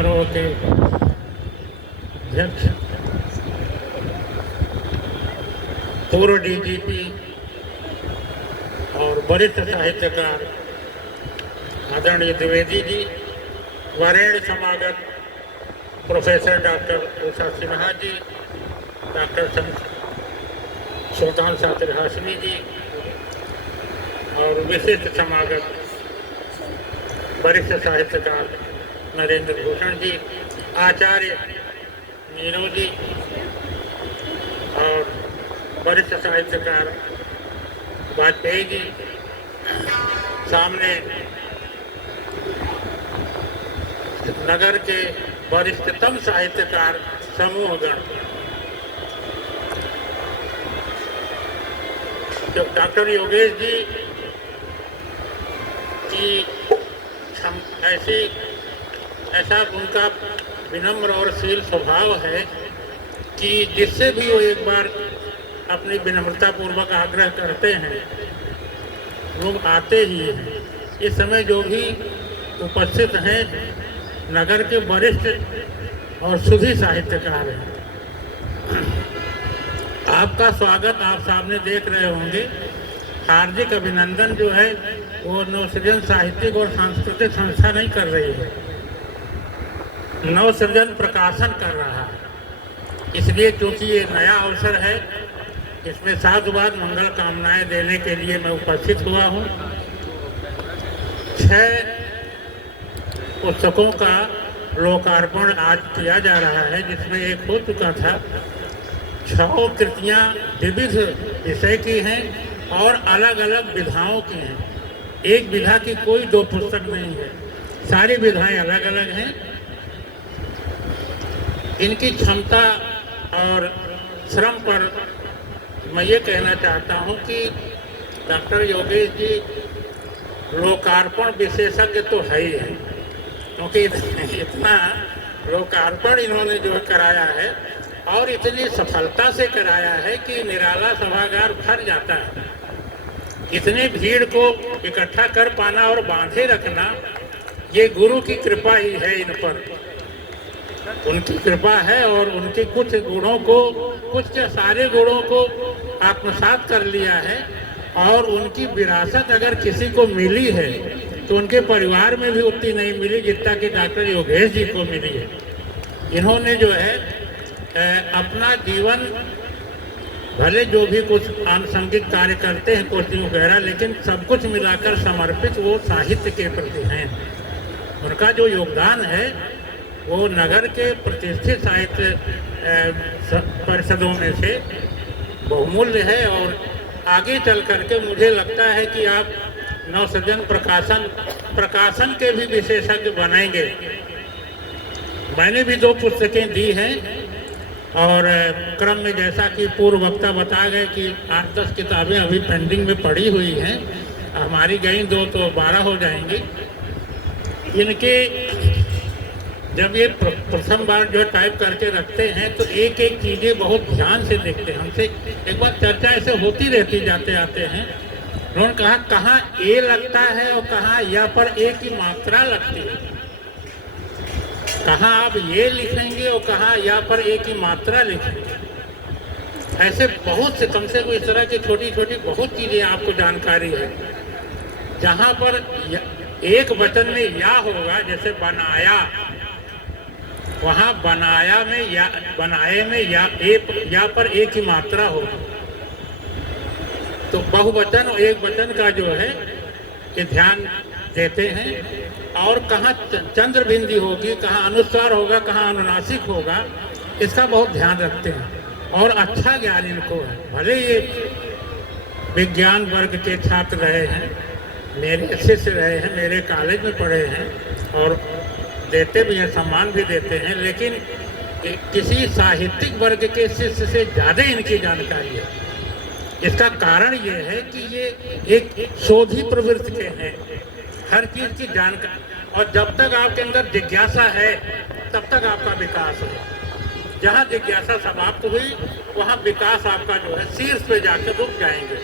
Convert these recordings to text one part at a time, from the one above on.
समारोह के अध्यक्ष, पूर्व डीजीपी और वरिष्ठ साहित्यकार आदरणीय Dwivedi ji, वरेण्य समागत professor doctor Usha Sinha ji, doctor सुल्तान शातिर हाशमी जी और विशिष्ट समागत वरिष्ठ साहित्यकार नरेंद्र भूषण जी, आचार्य मीनू जी और वरिष्ठ साहित्यकार वाजपेयी जी, सामने नगर के वरिष्ठतम साहित्यकार समूहगण, जो डॉक्टर योगेश जी की ऐसा उनका विनम्र और शील स्वभाव है कि जिससे भी वो एक बार अपनी विनम्रता पूर्वक आग्रह करते हैं लोग आते ही हैं। इस समय जो भी उपस्थित हैं नगर के वरिष्ठ और सुधी साहित्यकार हैं। आपका स्वागत आप सामने देख रहे होंगे। हार्दिक अभिनंदन जो है वो नवसृजन साहित्यिक और सांस्कृतिक संस्था नहीं कर रही है, नवसृजन प्रकाशन कर रहा है। इसलिए क्योंकि ये नया अवसर है, इसमें साधुवाद मंगल कामनाएं देने के लिए मैं उपस्थित हुआ हूँ। 6 पुस्तकों का लोकार्पण आज किया जा रहा है, जिसमें एक हो चुका था। 6 कृतियाँ विविध विषय की हैं और अलग अलग विधाओं की हैं। एक विधा की कोई 2 पुस्तक नहीं है, सारी विधाएं अलग अलग हैं। इनकी क्षमता और श्रम पर मैं ये कहना चाहता हूँ कि डॉक्टर योगेश जी लोकार्पण विशेषज्ञ तो है ही है, क्योंकि इतना लोकार्पण इन्होंने जो कराया है और इतनी सफलता से कराया है कि निराला सभागार भर जाता है। इतनी भीड़ को इकट्ठा कर पाना और बांधे रखना, ये गुरु की कृपा ही है इन पर। उनकी कृपा है और उनके कुछ गुणों को, कुछ के सारे गुणों को आत्मसात कर लिया है। और उनकी विरासत अगर किसी को मिली है तो उनके परिवार में भी उतनी नहीं मिली जितना कि डॉक्टर योगेश जी को मिली है। इन्होंने जो है अपना जीवन, भले जो भी कुछ आनुषंगिक कार्य करते हैं कोचिंग वगैरह, लेकिन सब कुछ मिलाकर समर्पित वो साहित्य के प्रति हैं। उनका जो योगदान है वो नगर के प्रतिष्ठित साहित्य परिषदों में से बहुमूल्य है। और आगे चल करके मुझे लगता है कि आप नवसृजन प्रकाशन के भी विशेषज्ञ बनेंगे। मैंने भी 2 पुस्तकें दी हैं और क्रम में जैसा कि पूर्व वक्ता बता गए कि 8-10 किताबें अभी पेंडिंग में पड़ी हुई हैं। हमारी गई 2 तो 12 हो जाएंगी। इनके जब ये प्रथम बार जो टाइप करके रखते हैं तो एक एक चीज़ें बहुत ध्यान से देखते हैं। हमसे एक बार चर्चा ऐसे होती रहती जाते आते हैं। उन्होंने कहा कहाँ ए लगता है और कहाँ या पर ए की मात्रा लगती है, कहाँ आप ये लिखेंगे और कहाँ या पर ए की मात्रा लिखेंगे। ऐसे बहुत से, कम से कम इस तरह की छोटी छोटी बहुत चीज़ें आपको जानकारी है। जहाँ पर एक वचन में या होगा, जैसे बनाया, वहाँ बनाया में या, बनाए में या पर ए की मात्रा होगी। तो बहुवचन और एक वचन का जो है ये ध्यान देते हैं। और कहाँ चंद्र बिंदी होगी, कहाँ अनुस्वार होगा, कहाँ अनुनासिक होगा, इसका बहुत ध्यान रखते हैं। और अच्छा ज्ञान इनको है। भले ये विज्ञान वर्ग के छात्र रहे हैं, मेरे शिष्य रहे हैं, मेरे कॉलेज में पढ़े हैं और देते भी हैं, सम्मान भी देते हैं, लेकिन किसी साहित्यिक वर्ग के शिष्य से ज़्यादा इनकी जानकारी है। इसका कारण ये है कि ये एक शोधी प्रवृत्ति के हैं, हर चीज़ की जानकारी। और जब तक आपके अंदर जिज्ञासा है तब तक आपका विकास है। जहाँ जिज्ञासा समाप्त हुई वहाँ विकास आपका जो है शीर्ष पे जाकर रुक जाएंगे।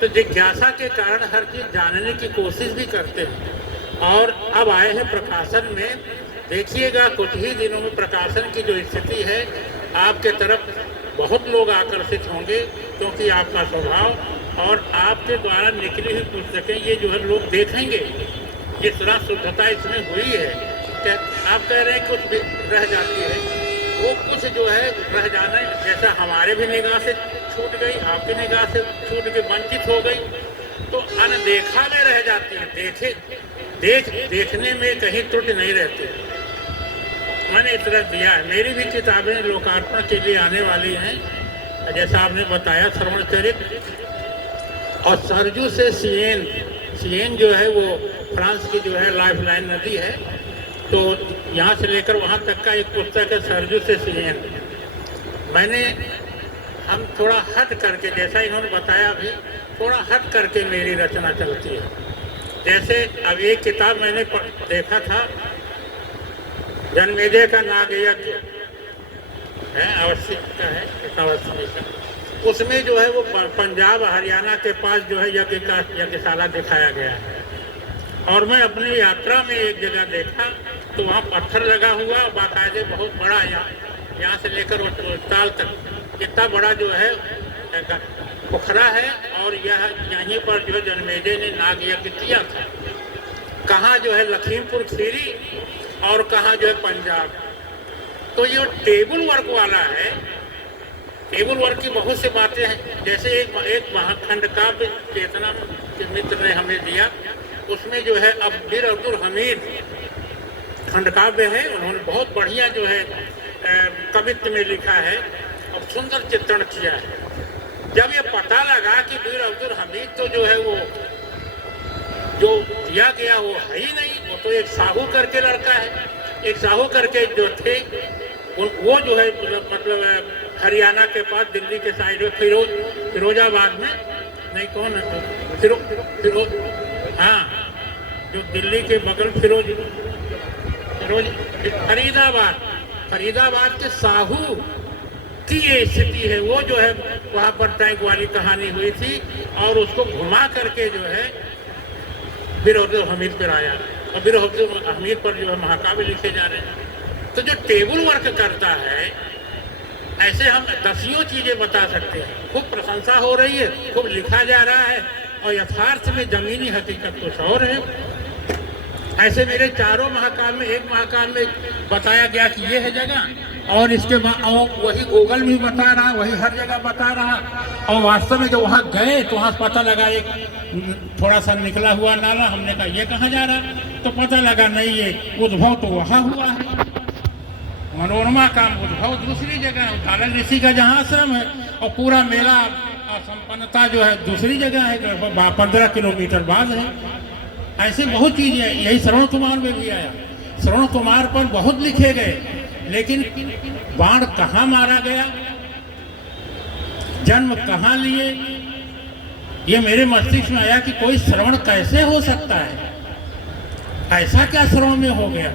तो जिज्ञासा के कारण हर चीज़ जानने की कोशिश भी करते हैं। और अब आए हैं प्रकाशन में, देखिएगा कुछ ही दिनों में प्रकाशन की जो स्थिति है आपके तरफ बहुत लोग आकर्षित होंगे, क्योंकि आपका स्वभाव और आपके द्वारा निकली हुई पुस्तकें ये जो है लोग देखेंगे, जिस तरह शुद्धता इसमें हुई है। क्या आप कह रहे हैं कुछ भी रह जाती है, वो कुछ जो है रह जाना, जैसा हमारे भी निगाह से छूट गई, आपकी निगाह से छूट के वंचित हो गई, तो अनदेखा में रह जाती है। देखने में कहीं त्रुटि नहीं रहती। मैंने इस तरह दिया है। मेरी भी किताबें लोकार्पण के लिए आने वाली हैं, जैसा आपने बताया श्रवण चरित्र, और सरजू से सिएन जो है वो फ्रांस की जो है लाइफलाइन नदी है, तो यहाँ से लेकर वहाँ तक का एक पुस्तक है सरजू से सिएन। हम थोड़ा हट करके, जैसा इन्होंने बताया अभी, थोड़ा हट करके मेरी रचना चलती है। जैसे अब एक किताब मैंने देखा था, जन्मेजय का नागयज्ञ है, अवस्थी का है, अवस्थी का, उसमें जो है वो पंजाब हरियाणा के पास जो है यज्ञशाला दिखाया गया है। और मैं अपनी यात्रा में एक जगह देखा तो वहाँ पत्थर लगा हुआ, बाकायदे बहुत बड़ा, यहाँ से लेकर ताल तक इतना बड़ा जो है पोखरा है, और यहीं पर जो जन्मेजय ने नाग यज्ञ किया था। कहाँ जो है लखीमपुर खीरी और कहाँ जो है पंजाब। तो ये टेबल वर्क वाला है, टेबल वर्क की बहुत सी बातें हैं। जैसे एक महाखंड काव्य चेतना के मित्र ने हमें दिया, उसमें जो है अब्दुल अब्दुल हमीद खंड काव्य है, उन्होंने बहुत बढ़िया जो है कवित्व में लिखा है और सुंदर चित्रण किया है। जब ये पता लगा कि बीर अब्दुल हमीद तो जो है वो जो दिया गया वो है ही नहीं, वो तो एक साहू करके लड़का है। एक साहू करके जो थे वो जो है मतलब हरियाणा के पास दिल्ली के साइड में फिरोजाबाद में, नहीं कौन है, फिरोज, हाँ, जो दिल्ली के बगल फरीदाबाद के साहू की ये स्थिति है। वो जो है वहाँ पर टैंक वाली कहानी हुई थी और उसको घुमा करके जो है बीर अब्दुल हमीद पर आया, और बीर अब्दुल हमीद पर जो है महाकाव्य लिखे जा रहे हैं। तो जो टेबल वर्क करता है, ऐसे हम दसियों चीजें बता सकते हैं। खूब प्रशंसा हो रही है, खूब लिखा जा रहा है, और यथार्थ में जमीनी हकीकत कुछ और है। ऐसे मेरे चारों महाकाव्य में, एक महाकाव्य में बताया गया कि ये है जगह, और इसके बाद वही गूगल भी बता रहा, वही हर जगह बता रहा, और वास्तव में जब वहाँ गए तो वहाँ पता लगा एक थोड़ा सा निकला हुआ नाला। हमने कहा ये कहाँ जा रहा, तो पता लगा नहीं, ये उद्भव तो वहाँ हुआ है, मनोरमा का उद्भव दूसरी जगह है, कालन ऋषि का जहाँ आश्रम है, और पूरा मेला संपन्नता जो है दूसरी जगह है, 15 किलोमीटर बाद है। ऐसे बहुत चीजें हैं। यही श्रवण कुमार में भी आया। श्रवण कुमार पर बहुत लिखे गए, लेकिन बाण कहाँ मारा गया, जन्म कहाँ लिए, ये मेरे मस्तिष्क में आया कि कोई श्रवण कैसे हो सकता है, ऐसा क्या श्रवण में हो गया।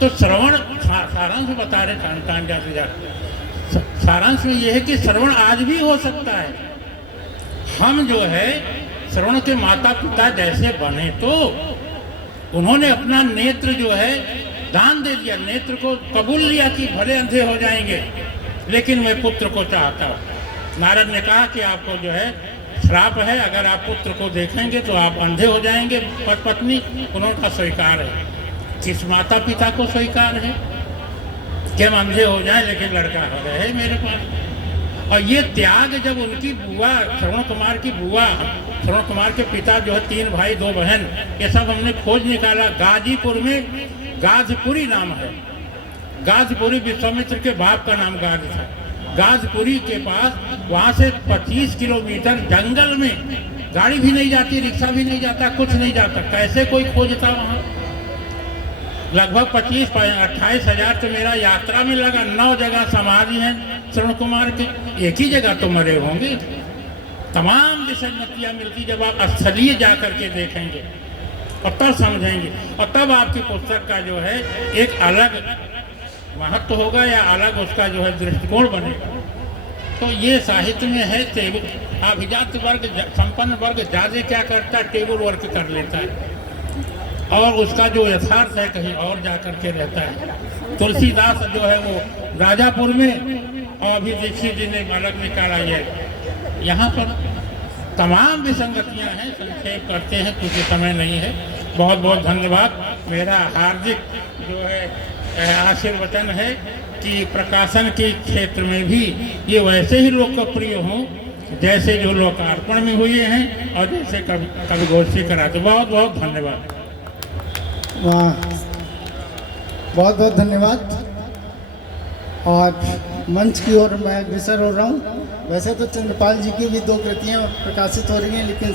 तो श्रवण सारांश बता रहे खान जाते जाते, सारांश में यह है कि श्रवण आज भी हो सकता है। हम जो है श्रवण के माता पिता जैसे बने, तो उन्होंने अपना नेत्र जो है दान दे दिया, नेत्र को कबूल लिया कि भले अंधे हो जाएंगे लेकिन मैं पुत्र को चाहता हूँ। नारद ने कहा कि आपको जो है श्राप है, अगर आप पुत्र को देखेंगे तो आप अंधे हो जाएंगे। पत्नी उन्होंने स्वीकार है। किस माता पिता को स्वीकार है कि हम अंधे हो जाएं लेकिन लड़का हो रहे मेरे पास। और ये त्याग जब उनकी बुआ, श्रवण कुमार की बुआ, श्रवण कुमार के पिता जो है 3 भाई 2 बहन, ये सब हमने खोज निकाला। गाजीपुर में गाजपुरी नाम है, गाजपुरी विश्वामित्र के बाप का नाम गाज था। गाजपुरी के पास वहाँ से 25 किलोमीटर जंगल में गाड़ी भी नहीं जाती, रिक्शा भी नहीं जाता, कुछ नहीं जाता। कैसे कोई खोजता वहाँ। लगभग 25-28 हज़ार तो मेरा यात्रा में लगा। 9 जगह समाधि हैं श्रवण कुमार के, एक ही जगह तो मरे होंगे। तमाम विसंगतियाँ मिलती जब आप स्थलीय जा करके देखेंगे और तब समझेंगे, और तब आपकी पुस्तक का जो है एक अलग महत्व होगा या अलग उसका जो है दृष्टिकोण बनेगा। तो ये साहित्य में है। अभिजात वर्ग, संपन्न वर्ग ज़्यादा क्या करता है, टेबल वर्क कर लेता है। और उसका जो यथार्थ है कहीं और जा कर के रहता है। तुलसीदास जो है वो राजापुर में, और अभी दीक्षित जी ने अलग निकाला है। यहाँ पर तमाम विसंगतियाँ हैं, संक्षेप करते हैं क्योंकि समय नहीं है। बहुत बहुत धन्यवाद। मेरा हार्दिक जो है आशीर्वचन है कि प्रकाशन के क्षेत्र में भी ये वैसे ही लोकप्रिय हों जैसे जो लोकार्पण में हुए हैं और जैसे कवि गोष्ठी कराते। बहुत बहुत धन्यवाद। वाह, बहुत बहुत धन्यवाद। और मंच की ओर मैं अग्रसर हो रहा हूँ। वैसे तो चंद्रपाल जी की भी 2 कृतियाँ प्रकाशित हो रही हैं, लेकिन